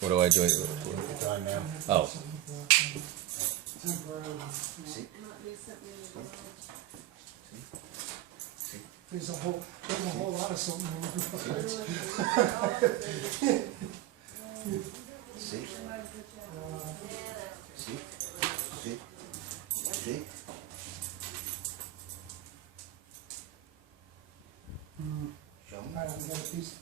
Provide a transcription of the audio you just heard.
What do I do? Done now. Oh, See? There's a whole lot of something in the See? See? See? See? Show me. I got a piece,